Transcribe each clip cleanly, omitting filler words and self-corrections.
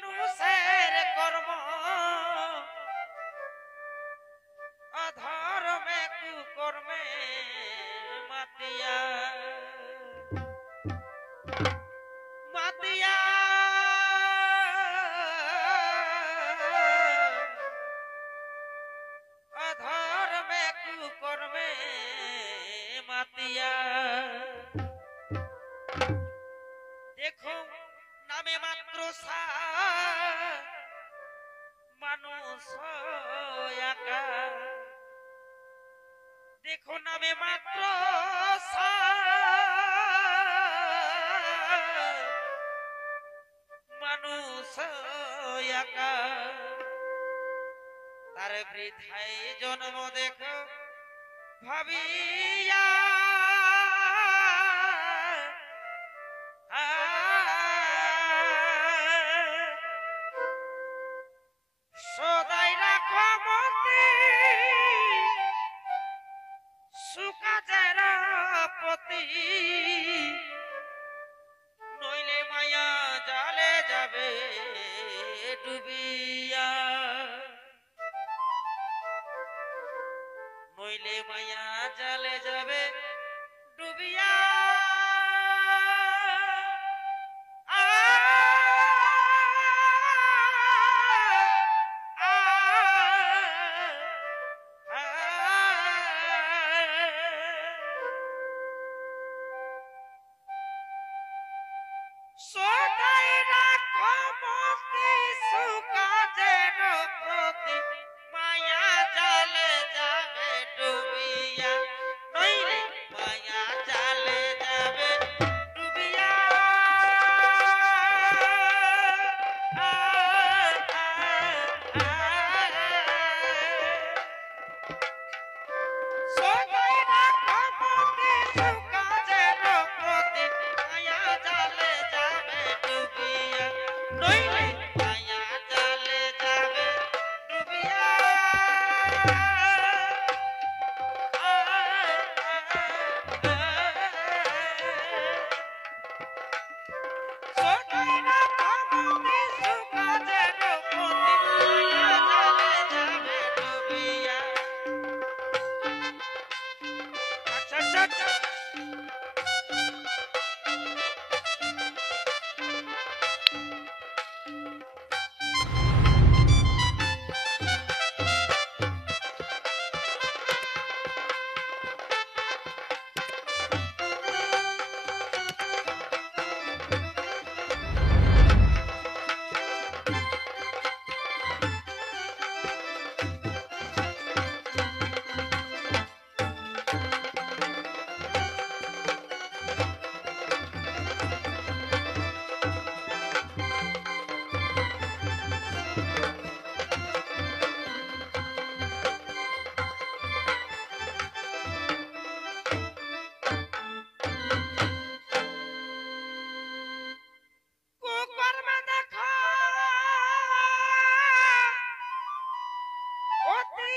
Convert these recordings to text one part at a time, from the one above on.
মানুষের কর্ম অধর্মে কুকর্মে মাতিয়া মাতিয়া অধর্মে কুকর্মে মাতিয়া দেখো নামে মাত্র মানুষ একা দেখো নামে মাত্র মানুষ একা তার বৃথায় জন্ম দেখো ভাবিয়া সদাই রাখো মতে সুকাজের পতি নইলে মায়া জালে যাবে ডুবিয়া নইলে মায়া জালে যাবে ডুবিয়া সদাই রাখো মতে সুকাজের প্রতি মায়া জালে যাবে ডুবিয়া নইলে মায়া জালে যাবে ডুবিয়া সদাই রাখো মতে সুকাজের প্রতি মায়া জালে যাবে ডুবিয়া নইলে মায়া জালে যাবে ডুবিয়া সদাই রাখো মতে সুকাজের প্রতি মায়া জালে যাবে ডুবিয়া আচ্ছা আচ্ছা আচ্ছা কুকর্মে দেখো অতি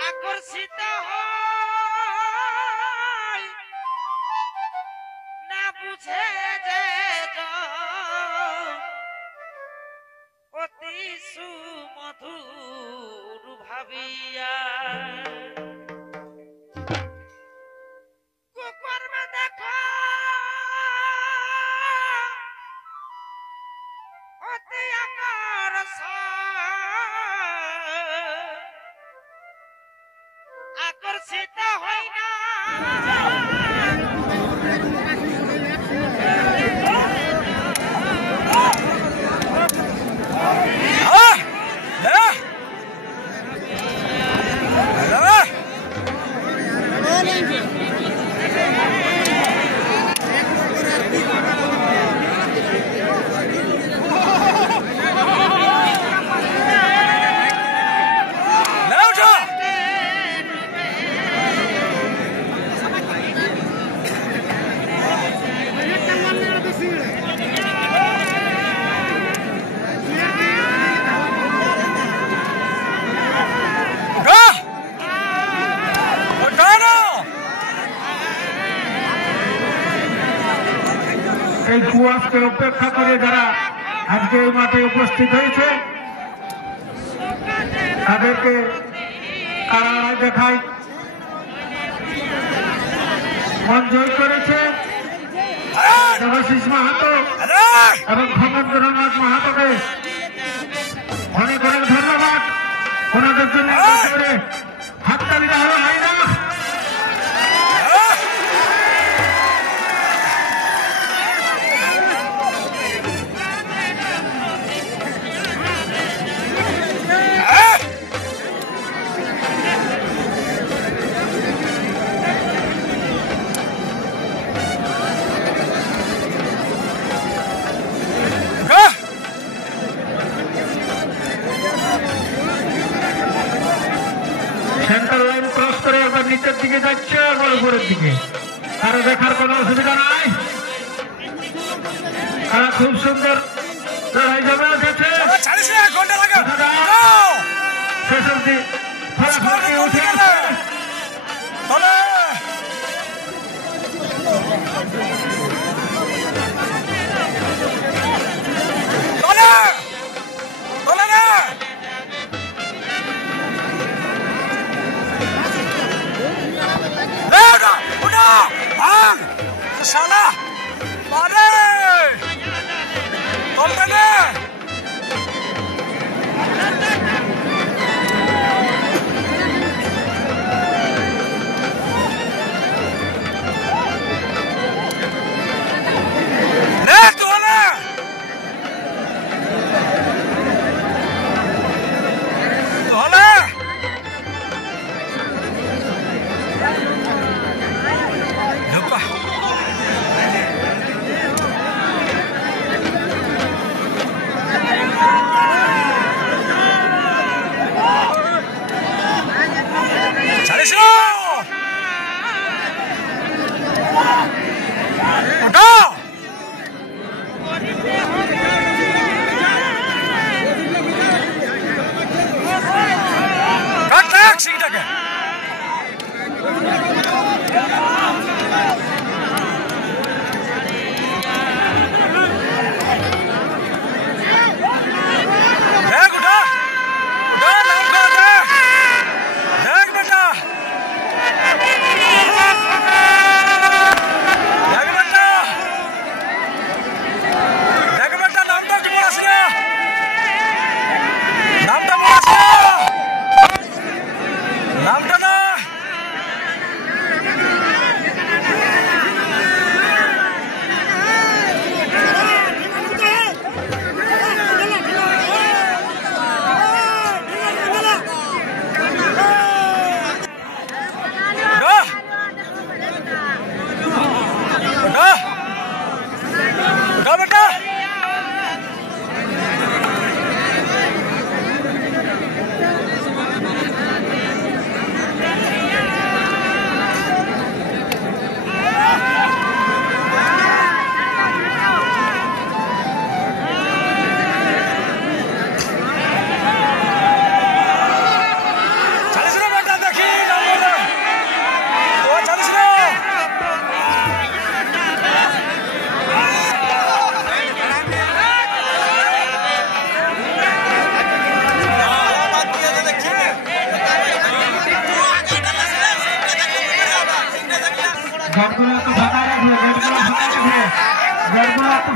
আকর্ষিত হয় না বুঝে যে অতি সুমধুর ভাবিয়া কুকর্মে দেখো অতি আকর্ষিত হয় না এই কুয়াশকে উপেক্ষা করে যারা আজকে এই মাঠে উপস্থিত হয়েছে তাদেরকে তারা দেখায় মন জয় করেছে দেবাশিস মাহাতো এবং খগেন্দ্রনাথ মাহাতোকে অনেক অনেক ধন্যবাদ। ওনাদের জন্য হাততালি দেওয়া হয় না। সেন্টার লাইন ক্রস করে একবার নিচের দিকে যাচ্ছে একবার উপরের দিকে, কারো দেখার কোনো অসুবিধা নাই। তারা খুব সুন্দর লড়াই জমে উঠেছে। শেষ অব্দি ফলাফলটি উঠে আসছে। Salah, mare, tolong deh. গড়গুলো একটু ফাঁকা রাখবে, গড়গুলো ফাঁকা রাখবে, গড়গুলো একটু